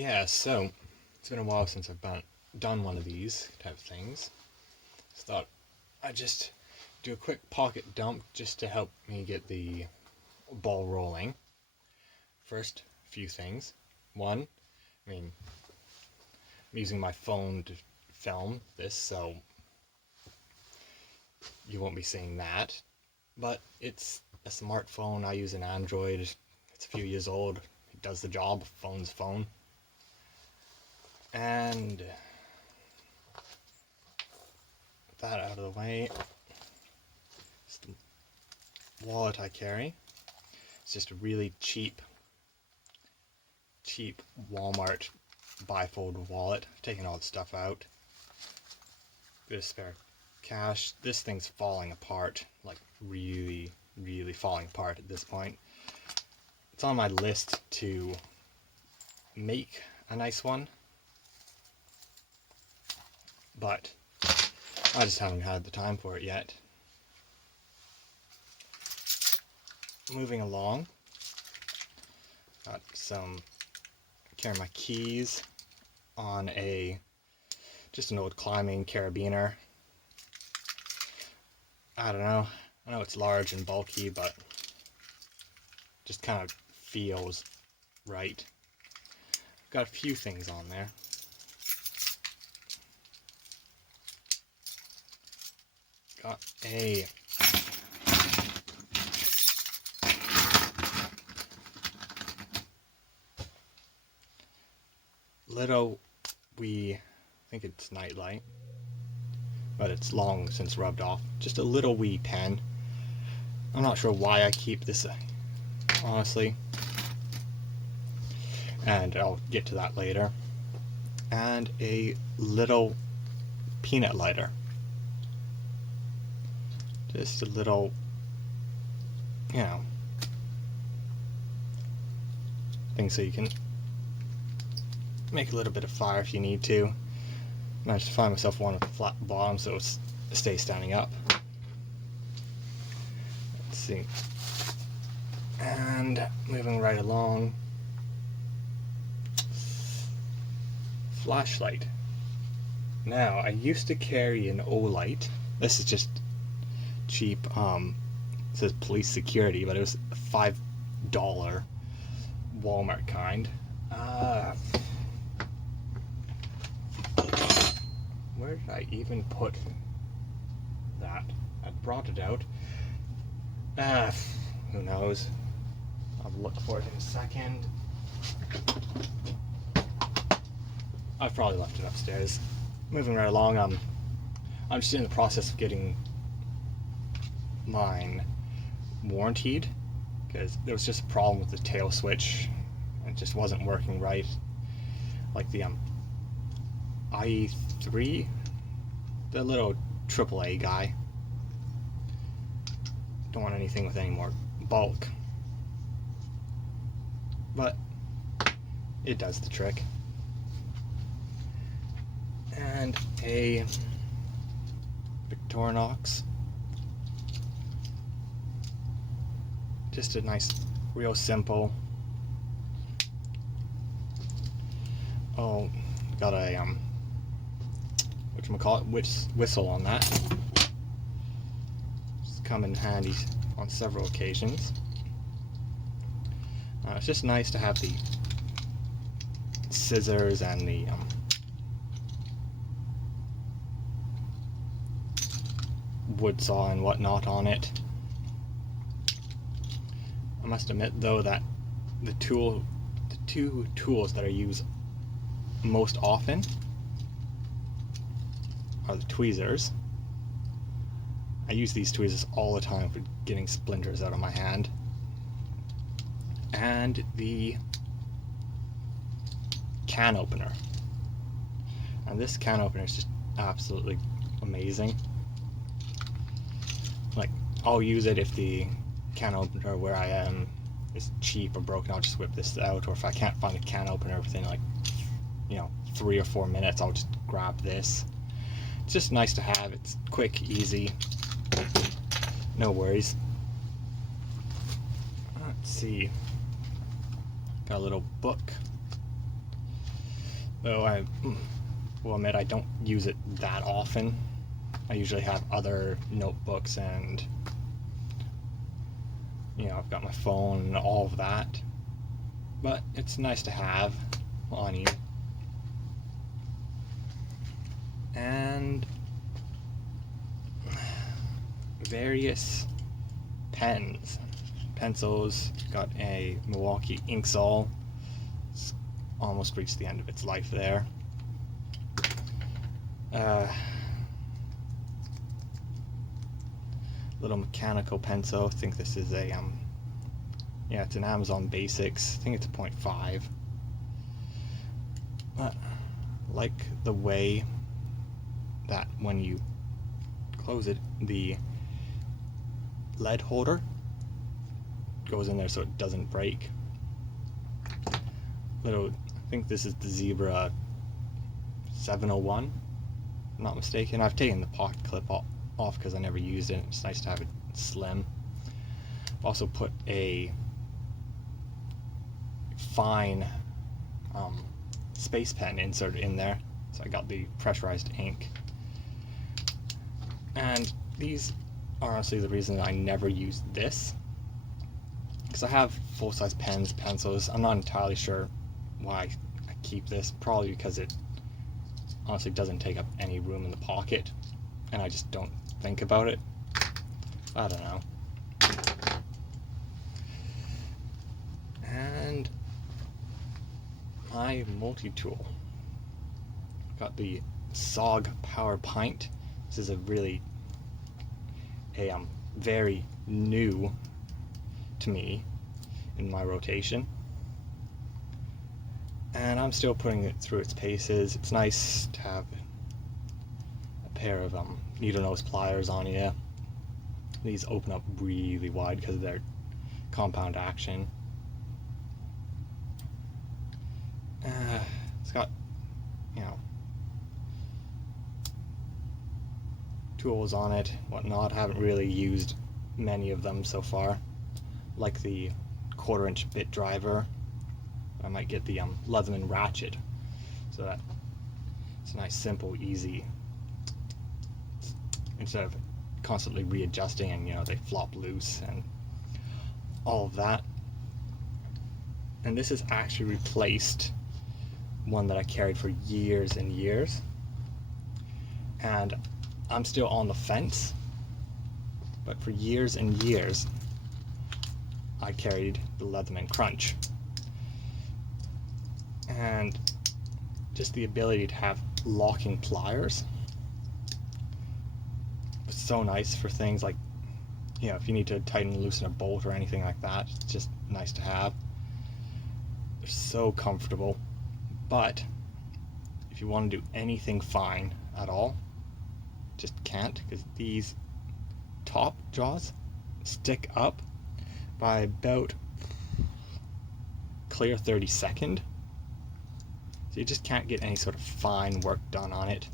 Yeah, so it's been a while since I've done one of these type of things. So thought I'd just do a quick pocket dump just to help me get the ball rolling. First, a few things. One, I'm using my phone to film this, so you won't be seeing that. But it's a smartphone. I use an Android. It's a few years old. It does the job. Phone's phone. And that out of the way, it's the wallet I carry. It's just a really cheap Walmart bifold wallet. I've taken all the stuff out. Bit of spare cash. This thing's falling apart, like really falling apart at this point. It's on my list to make a nice one, but I just haven't had the time for it yet. Moving along, got carry my keys on just an old climbing carabiner. I don't know. I know it's large and bulky, but just kind of feels right. Got a few things on there. Got a little wee, I think it's nightlight, but it's long since rubbed off. Just a little wee pen. I'm not sure why I keep this, honestly, and I'll get to that later. And a little peanut lighter. Just a little, thing so you can make a little bit of fire if you need to. Managed to find myself one with a flat bottom so it stays standing up. Let's see. And moving right along. Flashlight. Now, I used to carry an Olight. This is just cheap, it says police security, but it was a $5 Walmart kind. Where did I even put that? I brought it out. Who knows? I'll look for it in a second. I've probably left it upstairs. Moving right along, I'm just in the process of getting mine warrantied, because there was just a problem with the tail switch. It just wasn't working right. Like the IE3, the little AAA guy. Don't want anything with any more bulk, but it does the trick. And a Victorinox. Just a nice, real simple. Oh, got a whistle on that. It's come in handy on several occasions. It's just nice to have the scissors and the wood saw and whatnot on it. I must admit though that the two tools that I use most often are the tweezers. I use these tweezers all the time for getting splinters out of my hand, and the can opener. And this can opener is just absolutely amazing. Like, I'll use it if the can opener where I am is cheap or broken. I'll just whip this out, or if I can't find a can opener within 3 or 4 minutes, I'll just grab this. It's just nice to have. It's quick, easy, no worries. Let's see, got a little book. Though I will admit I don't use it that often. I usually have other notebooks and, I've got my phone and all of that. But it's nice to have on you. And various pens, pencils. Got a Milwaukee Inksol. It's almost reached the end of its life there. Little mechanical pencil. I think this is a it's an Amazon Basics. I think it's a 0.5. But I like the way that when you close it, the lead holder goes in there so it doesn't break. I think this is the Zebra 701, if I'm not mistaken. I've taken the pocket clip off because I never used it. It's nice to have it slim. I've also put a fine space pen inserted in there, so I got the pressurized ink. And these are honestly the reason I never use this, because I have full-size pens, pencils. I'm not entirely sure why I keep this. Probably because it honestly doesn't take up any room in the pocket, and I just don't think about it. I don't know. And my multi-tool. Got the SOG Power Pint. This is a very new to me in my rotation, and I'm still putting it through its paces. It's nice to have a pair of needle nose pliers on you. These open up really wide because of their compound action. It's got tools on it, whatnot. Haven't really used many of them so far, like the 1/4-inch bit driver. I might get the Leatherman ratchet, so that it's nice, simple, easy, instead of constantly readjusting and they flop loose and all of that. And this has actually replaced one that I carried for years and years, and I'm still on the fence, but for years and years I carried the Leatherman Crunch, and just the ability to have locking pliers was so nice for things like, if you need to tighten and loosen a bolt or anything like that. It's just nice to have. They're so comfortable. But if you want to do anything fine at all, just can't, because these top jaws stick up by about clear 32nd, so you just can't get any sort of fine work done on it.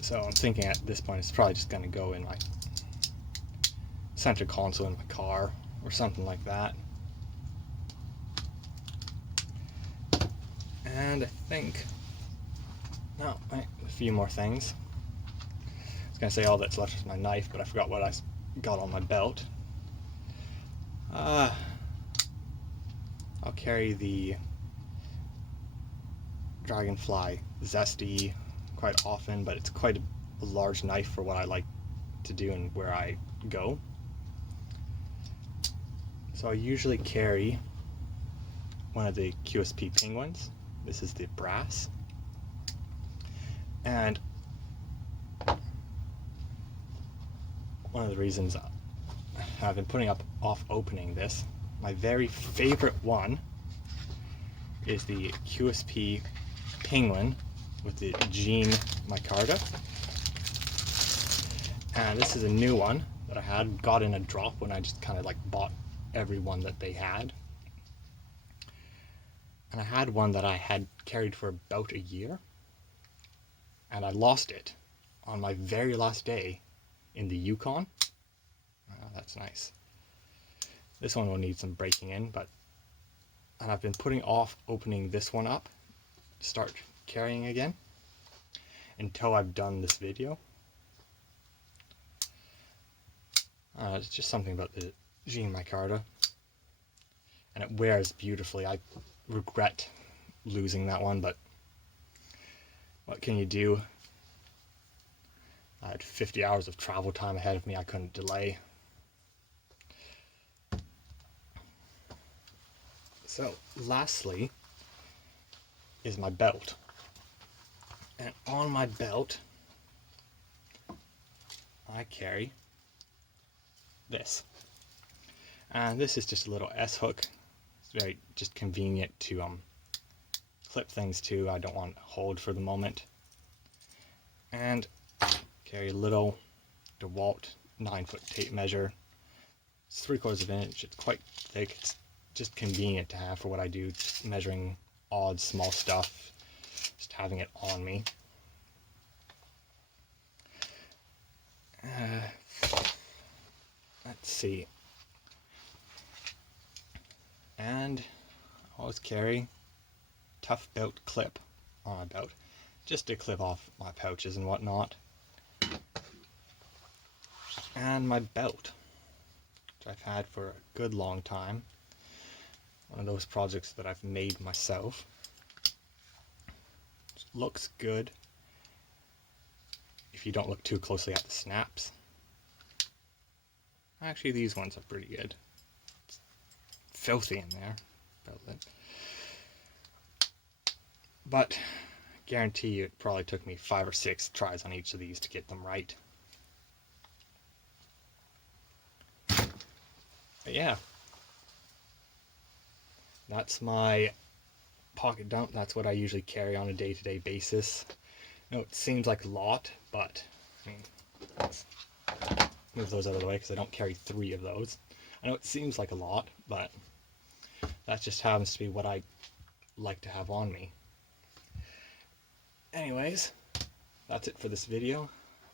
So I'm thinking at this point it's probably just going to go in my center console in my car or something like that. And I think, a few more things. I was going to say all that's left is my knife, but I forgot what I got on my belt. I'll carry the Dragonfly Zesty quite often, but it's quite a large knife for what I like to do and where I go. So I usually carry one of the QSP Penguins. This is the brass. And one of the reasons I've been putting off opening this, my very favorite one is the QSP Penguin with the Jean micarta. And this is a new one that I got in a drop when I just kind of bought every one that they had. And I had one that I had carried for about a year, and I lost it on my very last day in the Yukon. Oh, that's nice. This one will need some breaking in, but and I've been putting off opening this one up to start carrying again until I've done this video. It's just something about the jean micarta, and it wears beautifully. I regret losing that one, but what can you do? I had 50 hours of travel time ahead of me. I couldn't delay. So lastly is my belt, and on my belt I carry this, and this is just a little S hook. It's very just convenient to clip things to. I don't want to hold for the moment. And carry a little DeWalt 9-foot tape measure. It's 3/4 of an inch. It's quite thick. It's just convenient to have for what I do, just measuring odd small stuff, just having it on me. Let's see. And I always carry tough belt clip on my belt, just to clip off my pouches and whatnot. And my belt, which I've had for a good long time. One of those projects that I've made myself. It looks good if you don't look too closely at the snaps. Actually, these ones are pretty good. It's filthy in there, but I guarantee you it probably took me 5 or 6 tries on each of these to get them right. But yeah, that's my pocket dump. That's what I usually carry on a day-to-day basis. I know it seems like a lot, but I mean, let's move those out of the way because I don't carry 3 of those. I know it seems like a lot, but that just happens to be what I like to have on me. Anyways, that's it for this video.